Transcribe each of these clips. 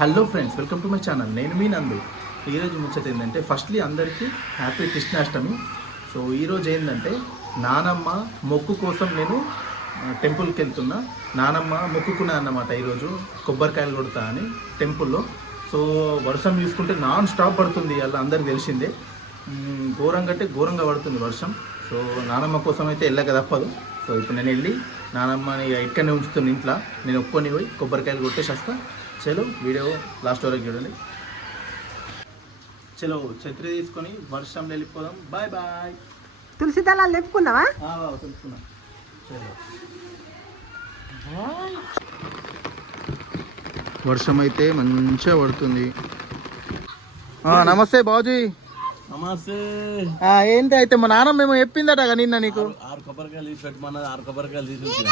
Hello friends welcome to my channel నేను మీ నందు. ఈరోజు ముచ్చట ఏంటంటే ఫస్ట్లీ అందరికీ హ్యాపీ కృష్ణాష్టమి. సో ఈరోజు ఏంటంటే నానమ్మ మొక్కు కోసం నేను టెంపుల్కి వెళ్తున్నా నానమ్మ మొక్కుకున్నా అన్నమాట ఈరోజు. కొబ్బరికాయలు కొడతా అని టెంపుల్లో సో వర్షం చూసుకుంటే నాన్ స్టాప్ పడుతుంది అలా అందరికి తెలిసిందే. ఘోరంగా అంటే ఘోరంగా పడుతుంది వర్షం. సో నానమ్మ కోసం అయితే వెళ్ళక తప్పదు. సో ఇప్పుడు నేను వెళ్ళి నానమ్మని ఇక్కడనే ఉంచుతున్న ఇంట్లో. నేను ఒక్కొని పోయి కొబ్బరికాయలు కొట్టేసి వస్తాను చలో వీడియో లాస్ట్ వరకు చూడండి. చలో ఛత్రి తీసుకొని వర్షంలో వెళ్ళిపోదాం. Bye bye. తులసి దళాలు లేపుకున్నావా? తెలుసుకున్నా. చలో. వర్షం అయితే మంచిగా పడుతుంది. ఆ, నమస్తే బాజీ నమస్తే. ఏంటి అయితే మా నాన్న మేము చెప్పిందట నిన్న నీకు? ఆరు కొబ్బరికాయలు తీసి పెట్టమన్నది ఆరు కొబ్బరికాయలు తీసి ఉంచిన.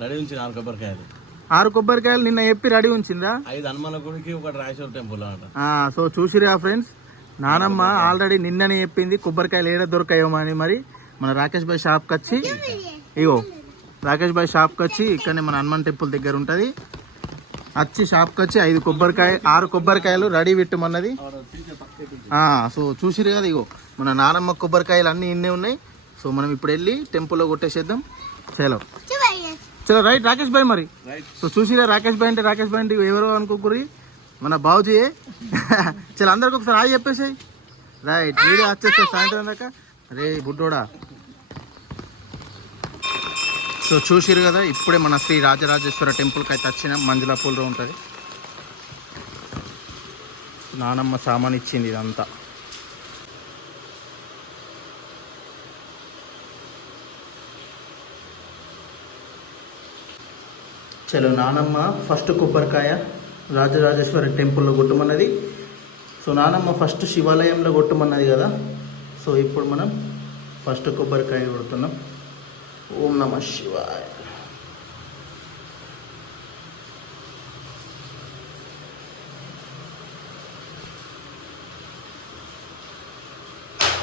రెడీ ఉంచిన ఆరు కొబ్బరికాయలు. ఆరు కొబ్బరికాయలు నిన్న చెప్పి రెడీ ఉంచిందా ఐదు హనుమాన గుడికి ఒకటి టెంపుల్ సో చూసిరా ఫ్రెండ్స్? నానమ్మ ఆల్రెడీ నిన్ననే చెప్పింది కొబ్బరికాయలు ఏడ దొరకాయేమో అని మరి మన రాకేష్ భాయ్ షాప్కి వచ్చి ఇగో రాకేష్ భాయ్ షాప్కి వచ్చి ఇక్కడనే మన హనుమాన్ టెంపుల్ దగ్గర ఉంటుంది. వచ్చి షాప్కి వచ్చి ఐదు కొబ్బరికాయ ఆరు కొబ్బరికాయలు రెడీ పెట్టమన్నది. ఆ, సో చూసిరు కదా ఇగో మన నానమ్మ కొబ్బరికాయలు అన్నీ ఇన్నే ఉన్నాయి. సో మనం ఇప్పుడు వెళ్ళి టెంపుల్లో కొట్టేసేద్దాం. చలో. చలో రైట్ రాకేష్ భాయ్ మరి. సో చూసిరా రాకేష్ భాయ్ అంటే రాకేష్ భాయ్ అంటే ఎవరో అనుకోకూరి మన బావుజీ చలో అందరికి ఒకసారి ఆగి చెప్పేసాయి. రైట్ వీడియో వచ్చేస్తే సాయంత్రం దాకా. అరే బుడ్డోడా. సో చూసిరు కదా ఇప్పుడే మన శ్రీ రాజరాజేశ్వర టెంపుల్కి అయితే వచ్చిన మంజులాపూర్లో ఉంటుంది. నానమ్మ సామాన్ ఇచ్చింది ఇదంతా. చలో నానమ్మ ఫస్ట్ కొబ్బరికాయ రాజరాజేశ్వరి టెంపుల్లో కొట్టమన్నది. సో నానమ్మ ఫస్ట్ శివాలయంలో కొట్టమన్నది కదా. సో ఇప్పుడు మనం ఫస్ట్ కొబ్బరికాయ కొడుతున్నాం. ఓం నమ శివాయ.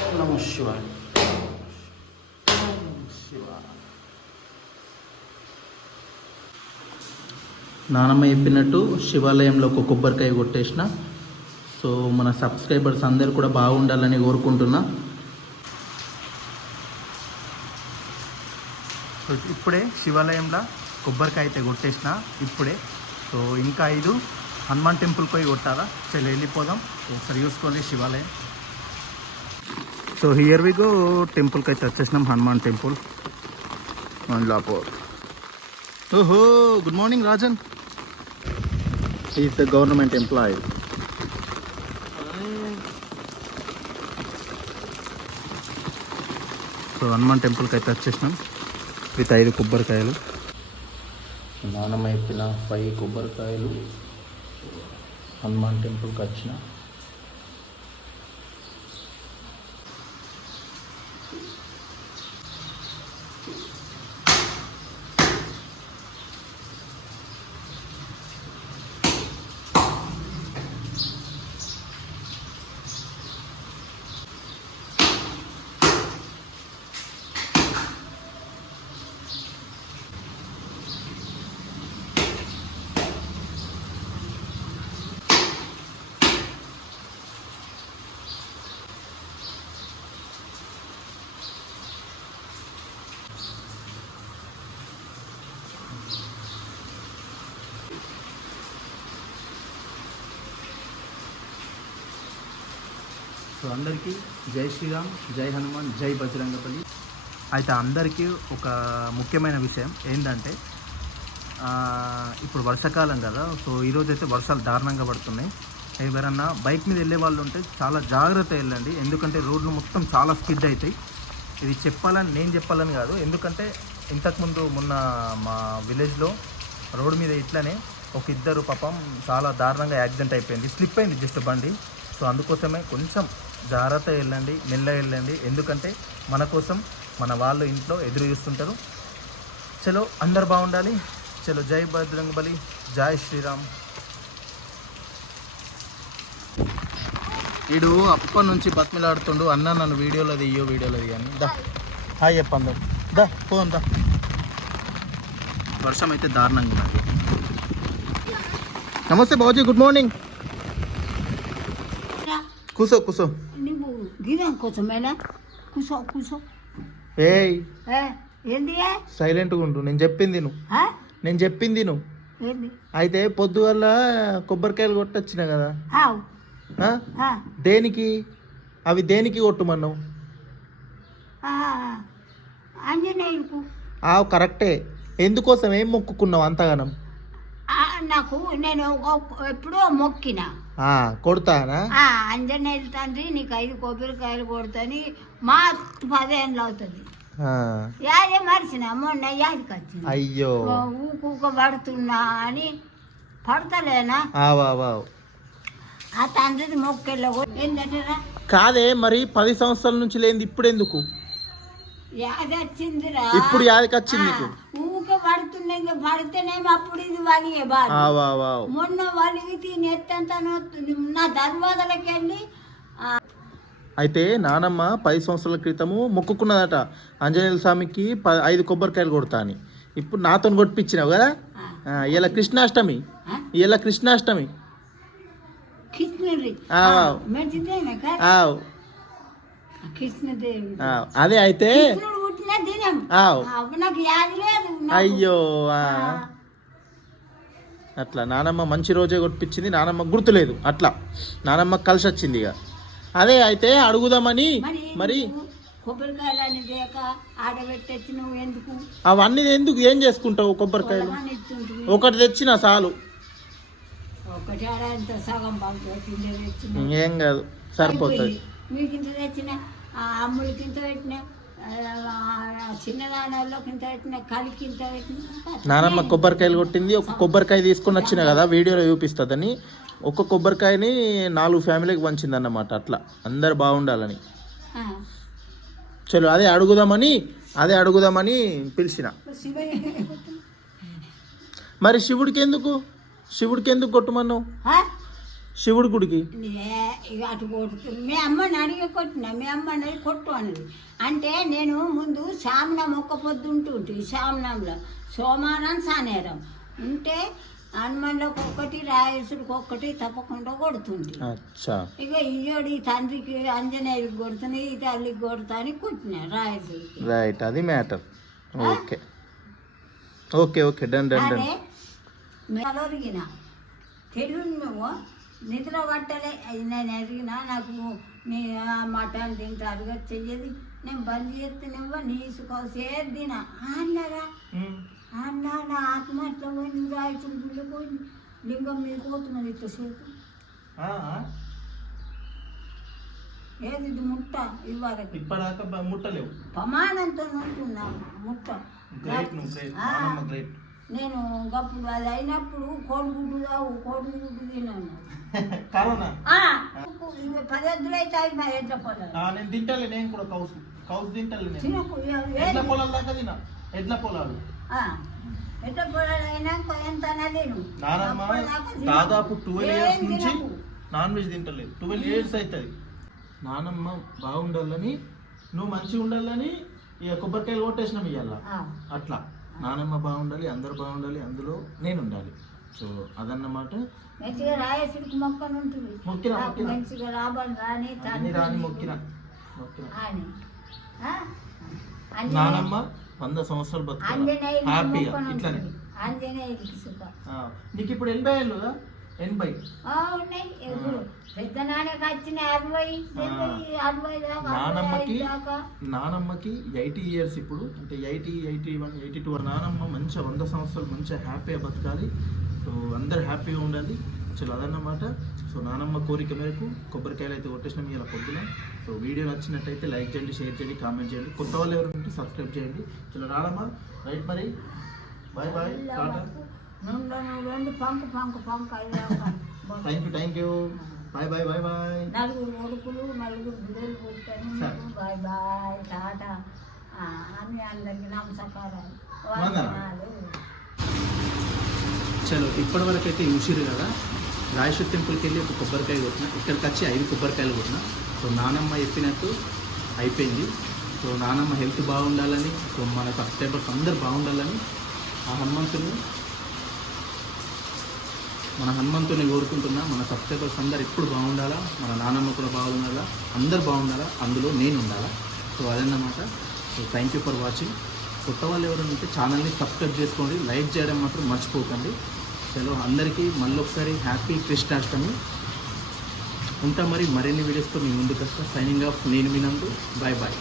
ఓం నమ శివాయ ఓం నమః శివాయ నానమ్మ చెప్పినట్టు శివాలయంలో ఒక కొబ్బరికాయ కొట్టేసిన. సో మన సబ్స్క్రైబర్స్ అందరు కూడా బాగుండాలని కోరుకుంటున్నా. సో ఇప్పుడే శివాలయంలో కొబ్బరికాయ అయితే కొట్టేసిన. ఇప్పుడే. సో ఇంకా ఐదు. హనుమాన్ టెంపుల్కి పోయి కొట్టాలా? చలో వెళ్ళిపోదాం. ఒకసారి చూసుకోండి శివాలయం. సో హియర్ వి గో టెంపుల్కి అయితే వచ్చేసినాం. హనుమాన్ టెంపుల్. మండ్లాపూర్. ఓహో good morning Rajan. Is the government employee so Hanuman టెంపుల్కి అయితే వచ్చేసినాం. విత్ ఐదు కొబ్బరికాయలు. నానమ్మ చెప్పిన ఫైవ్ కొబ్బరికాయలు. హనుమాన్ టెంపుల్కి వచ్చిన. సో అందరికీ జై శ్రీరామ్ జై హనుమాన్ జై బజరంగపల్లి. అయితే అందరికీ ఒక ముఖ్యమైన విషయం ఏంటంటే ఇప్పుడు వర్షాకాలం కదా సో ఈరోజు అయితే వర్షాలు దారుణంగా పడుతున్నాయి. ఎవరన్నా బైక్ మీద వెళ్ళే వాళ్ళు ఉంటే చాలా జాగ్రత్త వెళ్ళండి. ఎందుకంటే రోడ్లు మొత్తం చాలా స్కిడ్ అవుతాయి ఇది చెప్పాలని నేను చెప్పాలని కాదు. ఎందుకంటే ఇంతకుముందు మొన్న మా విలేజ్లో రోడ్డు మీద ఇట్లనే ఒక ఇద్దరు పాపం చాలా దారుణంగా యాక్సిడెంట్ అయిపోయింది. స్లిప్ అయింది జస్ట్ బండి. సో అందుకోసమే కొంచెం జాగ్రత్త వెళ్ళండి మెల్ల వెళ్ళండి. ఎందుకంటే మన కోసం మన వాళ్ళు ఇంట్లో ఎదురు చూస్తుంటారు. చలో అందరు బాగుండాలి. చలో జై బజరంగ బలి జై శ్రీరామ్. వీడు అప్పటి నుంచి బతిమిలాడుతుండు. అన్న నన్ను వీడియోలో తీయో వీడియోలో దిగాను దా. హాయ్ చెప్పందరు దా పోన్ దా వర్షం అయితే దారుణంగా ఉన్నది నమస్తే బాబుజీ గుడ్ మార్నింగ్. కూసో కూసో. నువ్వు గిరం కోసమేనా? కూసో కూసో. ఏయ్. ఏంది? సైలెంట్గా ఉండు నేను చెప్పింది నువ్వు? నేను చెప్పింది నువ్వు. అయితే పొద్దుగల కొబ్బరికాయలు కొట్టొచ్చిన కదా. దేనికి? అవి దేనికి కొట్టుమన్నావు? కరెక్టే. ఎందుకోసం ఏం మొక్కుకున్నావు అంతగానం? నాకు నేను ఎప్పుడో మొక్కిన. కొడతానా? ఆ, ఆంజనేయులు తండ్రి నీకు ఐదు కొబ్బరికాయలు కొడతాని మా పదేళ్ళు అవుతుంది. యాదే మరిచిన మొన్న యాదికి వచ్చింది. అయ్యో. ఊకు పడుతున్నా అని పడతలేనా? ఆ తండ్రిది మొక్కెళ్ళ ఏంటంటారా కాదే మరి పది సంవత్సరాల నుంచి లేనిది ఇప్పుడు ఎందుకు యాది వచ్చిందిరా. ఇప్పుడు యాదికి వచ్చింది ఊకే పడుతున్నా ఇంకా పడితేనేమో అప్పుడు ఇది వలిగే బాధ. మొన్న వలిగి తిని ఎత్తంత నొత్తుంది. నా దర్వాజలకి వెళ్ళి ఆ, అయితే నానమ్మ పది సంవత్సరాల క్రితము మొక్కుకున్నదట. ఆంజనేయుల స్వామికి ఐదు కొబ్బరికాయలు కొడతా అని ఇప్పుడు నాతో కొట్టిపించినావు కదా? ఇలా కృష్ణాష్టమి? ఇలా కృష్ణాష్టమి. అదే అయితే అప్పుడు నాకు యాది లేదు. అయ్యో అట్లా నానమ్మ మంచి రోజే కొట్టిపించింది నానమ్మ గుర్తులేదు అట్లా. నానమ్మ కలిసి వచ్చింది ఇక. అదే అయితే అడుగుదామని మరి ఆడబెట్టచ్చి నువ్వు ఎందుకు? అవన్నీ ఎందుకు ఏం చేసుకుంటావు కొబ్బరికాయలు. ఒకటి తెచ్చిన చాలు. ఇంకేం కాదు సరిపోతుంది. అయిపోయింది. మీకు ఇంత తెచ్చిన ఆ అమ్ములకి ఇంత పెట్టిన. నానమ్మ కొబ్బరికాయలు కొట్టింది. ఒక కొబ్బరికాయ తీసుకొని వచ్చిన కదా వీడియోలో చూపిస్తుందని. ఒక కొబ్బరికాయని నాలుగు ఫ్యామిలీకి పంచింది అన్నమాట అట్లా. అందరు బాగుండాలని. చలో అదే అడుగుదామని అదే అడుగుదామని పిలిచిన. మరి శివుడికి ఎందుకు? శివుడికి ఎందుకు కొట్టమన్నావు? శివుడి గుడికి? అటు కొడుతుంది మీ అమ్మని అడిగి కొట్టిన మీ అమ్మని కొట్టు అన్నది. అంటే నేను ముందు శామనం ఒక్క పొద్దు ఉంటుంటే శామనంలో సోమానం సానేరం ఉంటే హనుమాన్లోకి ఒక్కటి రాయసుడికి ఒక్కటి తప్పకుండా కొడుతుంది ఇక ఇయ్యోడు ఈ తండ్రికి అంజనేయుడికి కొడుతుంది ఈ తల్లికి కొడుతా అని కొట్టిన రాయసుడికి రైట్ అది matter okay okay okay done done done తెలివి నువ్వు నిద్ర పట్టలే. అది నేను ఎరిగిన నాకు నీ ఆ మటన్ తింటారు చెయ్యది. నేను బంద్ చేస్తేనేమో నీసుకోసేది తిన అన్నారా? అన్నా నా ఆత్మ అట్లా పోయింది? రాయచుడు గుళ్ళు పోయింది. లింగం మీద పోతున్నది ఇట్టసేపు ఏది ఇది? ముట్ట ఇవ్వరకు ఇప్పటిదాకా ముట్టలేవు ప్రమాణంతో ఉంటున్నా. ముట్ట. ఆ. గ్రేట్ నేను గప్పుడు అది అయినప్పుడు కోడిగుడ్డు తాగు కోడిగుడ్డు తిన్నాను కరోనా ఆ, ఇవి పది ఎద్దులు అయితే అవి మరి ఎడ్ల పొలాలు. నేను తింటాలే నేను కూడా కౌస్ కౌస్ తింటాలే నేను. ఎడ్ల? పొలాల దాకా తిన ఎడ్ల పొలాలు. ఎడ్ల పొలాలు అయినాక ఎంత నేను. దాదాపు ట్వెల్వ్ ఇయర్స్ నుంచి. నాన్ వెజ్ తింటలేదు ట్వెల్వ్ ఇయర్స్ అవుతుంది నానమ్మ బాగుండాలని నువ్వు మంచిగా ఉండాలని ఇక కొబ్బరికాయలు కొట్టేసినాం ఇవాళ అట్లా. నానమ్మ బాగుండాలి అందరు బాగుండాలి అందులో నేను ఉండాలి సో అదన్నమాట. మంచిగా రాయసుడికి మొక్కను ఉంటుంది మొక్కినా. మంచిగా రాబడి రాని అన్ని రాని మొక్కిన మొక్కిన. నానమ్మ వంద సంవత్సరాలు ఆంజనేయుడికి హ్యాపీగా ఇట్లానే. నీకు ఇప్పుడు ఎనభై ఏళ్ళు కదా? ఎనభై. ఆ, ఉన్నాయి. ఇప్పుడు పెద్ద నాన్నకి వచ్చిన అరవై డెబ్బై, అరవై దాకా అరవై నానమ్మకి నానమ్మకి ఎయిటీ ఇయర్స్ ఇప్పుడు. అంటే eighty eighty one eighty two నానమ్మ మంచిగా వంద సంవత్సరాలు మంచిగా హ్యాపీగా బతకాలి. సో అందరు హ్యాపీగా ఉండాలి. చలో అదన్నమాట. సో నానమ్మ కోరిక మేరకు కొబ్బరికాయలు అయితే కొట్టేసినాం ఇలా పొద్దున. సో వీడియో నచ్చినట్టయితే లైక్ చేయండి షేర్ చేయండి కామెంట్ చేయండి. కొత్త వాళ్ళు ఎవరు ఉంటే సబ్స్క్రైబ్ చేయండి. చలో నానమ్మ రైట్ మరి? Bye bye tata. నుండు నుండు పంకు. Thank you thank you bye bye bye bye నలుగురు కొడుకులు నలుగురు బిడ్డలు పుట్టాను. Bye bye tata. ఆ, అని అందరికి నమస్కారాలు. చలో ఇప్పటి వరకు అయితే చూసిరు కదా? రాయశ్వర్ టెంపుల్కి వెళ్ళి ఒక కొబ్బరికాయ కొట్టిన ఇక్కడికి వచ్చి ఐదు కొబ్బరికాయలు కొట్టిన. సో నానమ్మ చెప్పినట్టు అయిపోయింది. సో నానమ్మ హెల్త్ బాగుండాలని సో మన సబ్స్క్రైబర్స్ అందరు బాగుండాలని ఆ హనుమంతుని మన హనుమంతుని కోరుకుంటున్నా మన సబ్స్క్రైబర్స్ అందరు ఎప్పుడు బాగుండాలా మన నానమ్మ కూడా బాగుండాలా అందరు బాగుండాలా అందులో నేను ఉండాలా సో అదన్నమాట. So thank you for watching కొత్త వాళ్ళు ఎవరైనా ఉంటే ఛానల్ని సబ్స్క్రైబ్ చేసుకోండి లైక్ చేయడం మాత్రం మర్చిపోకండి. సెలవు అందరికీ మళ్ళీ ఒకసారి హ్యాపీ కృష్ణాష్టమి. ఉంటా మరి మరిన్ని వీడియోస్తో మీ ముందుకు వస్తా సైనింగ్ ఆఫ్ నేను మీ నందు. Bye bye